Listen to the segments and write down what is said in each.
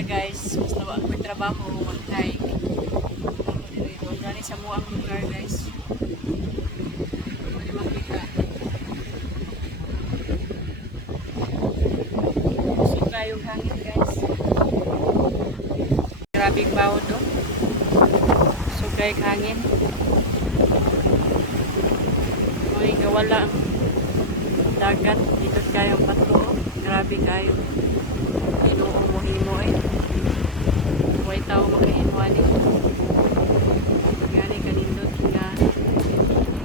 makita guys, basta wala ko trabaho, mag-hike. Dali sa muang lugar guys. Pwede makita. Suka yung hangin guys. Grabing bawod do. Suka yung hangin. May wala ang dagat. Dito kayong bato. Grabe kayo. Ginoo mo himo eh. Huwag tao makainwan eh. Gani kanindot nga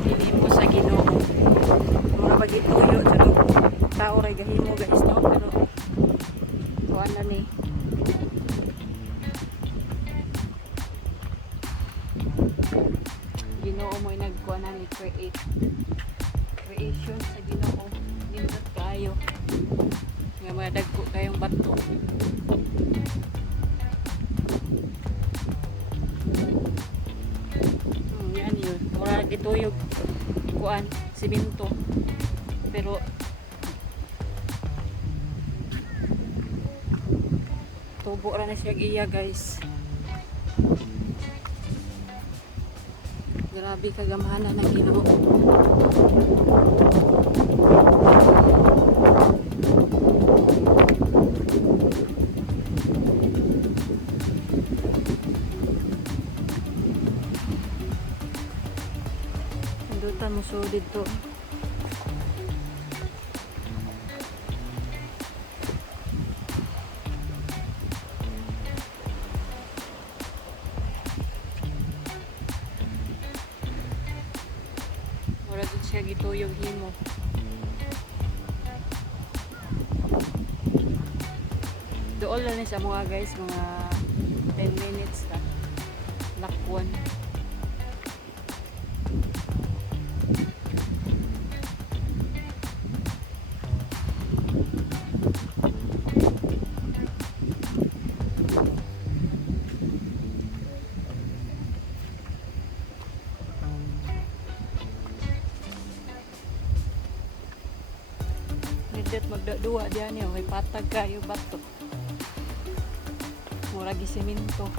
hindi mo sa Ginoo. Mga pagituyo sa tao ray gahimo guys no, pero kuan na ni. Ginoo mo nagkuan na ni creation sa Ginoo. Nindot kayo. Nga mga dagko kayong bato. Yan yun. Mura gituyog kuan, simento. Pero tubo ra na siya iya guys. Grabe kagamhanan ng Ginoo. Hindutan mo so dito. Wala dito siya gituyog himo. Doon lang sa mga guys, mga 10 minutes na lakwan. Nindot magdaduwa diyan yun, may patag kayo bato. Muragi simento.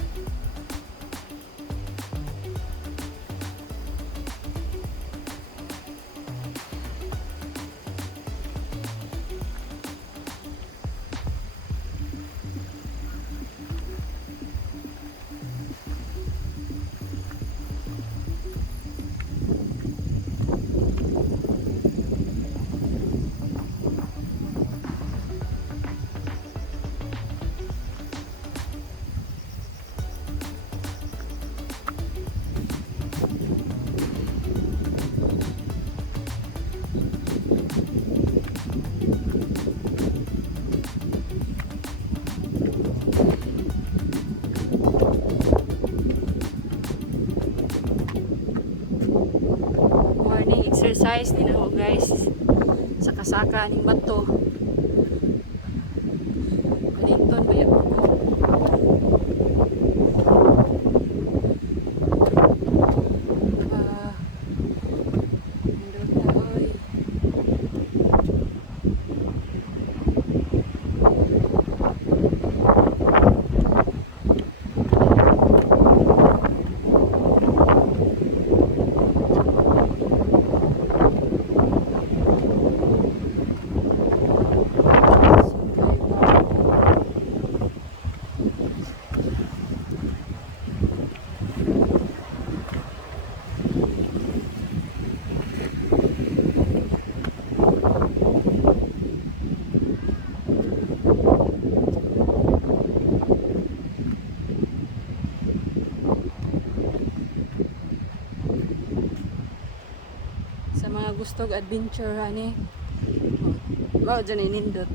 Exercise din ako guys sa kasaka ning bato. Kalinton ba yan ko? Sa mga gustong adventure ani, mao dyan inindot.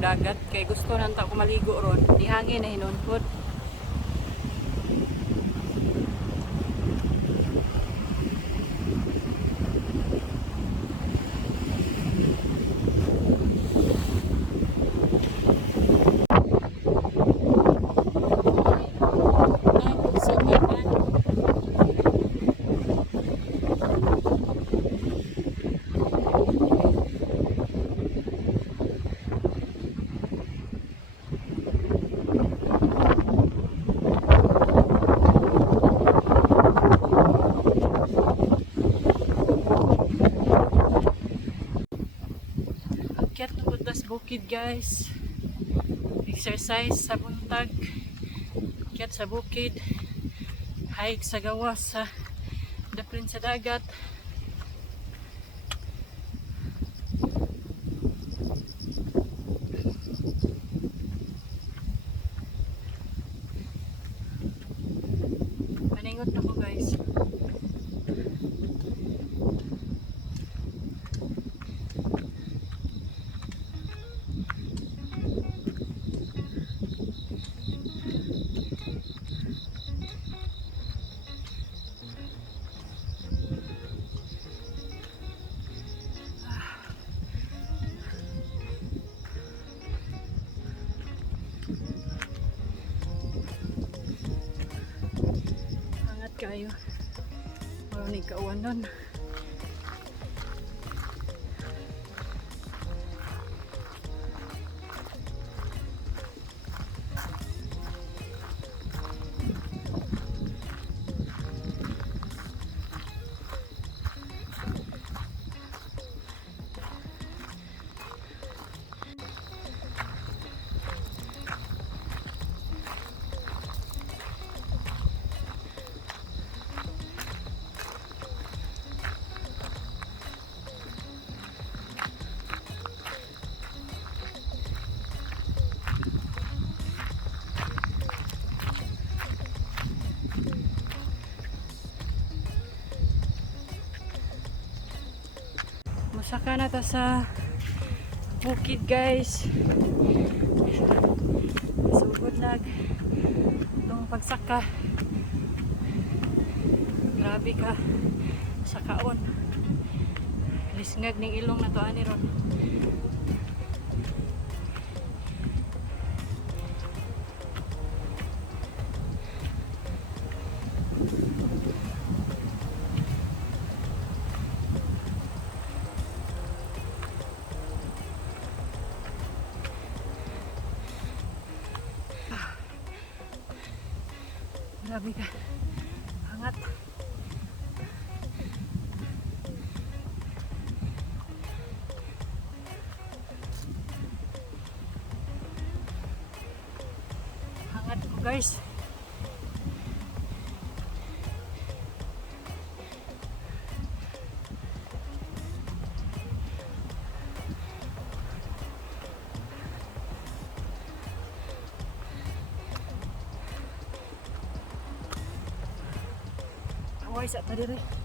og dagat kay gusto nanta ko maligo ron. Di hangin na hinunpod. Akyat na puntas bukid guys. Exercise sa buntag. Akyat sa bukid. Hike sa gawas sa daprin sa dagat. Paningot na ko guys. Kayo maraming kauwanan. Saka na ta sa bukid guys. Sugod nag itong pagsaka. Grabe ka sakaon. Lisngag ning ilong na to ani ron. Grabe ka. Hangat. Hangat ko guys. Away sa tadi rin.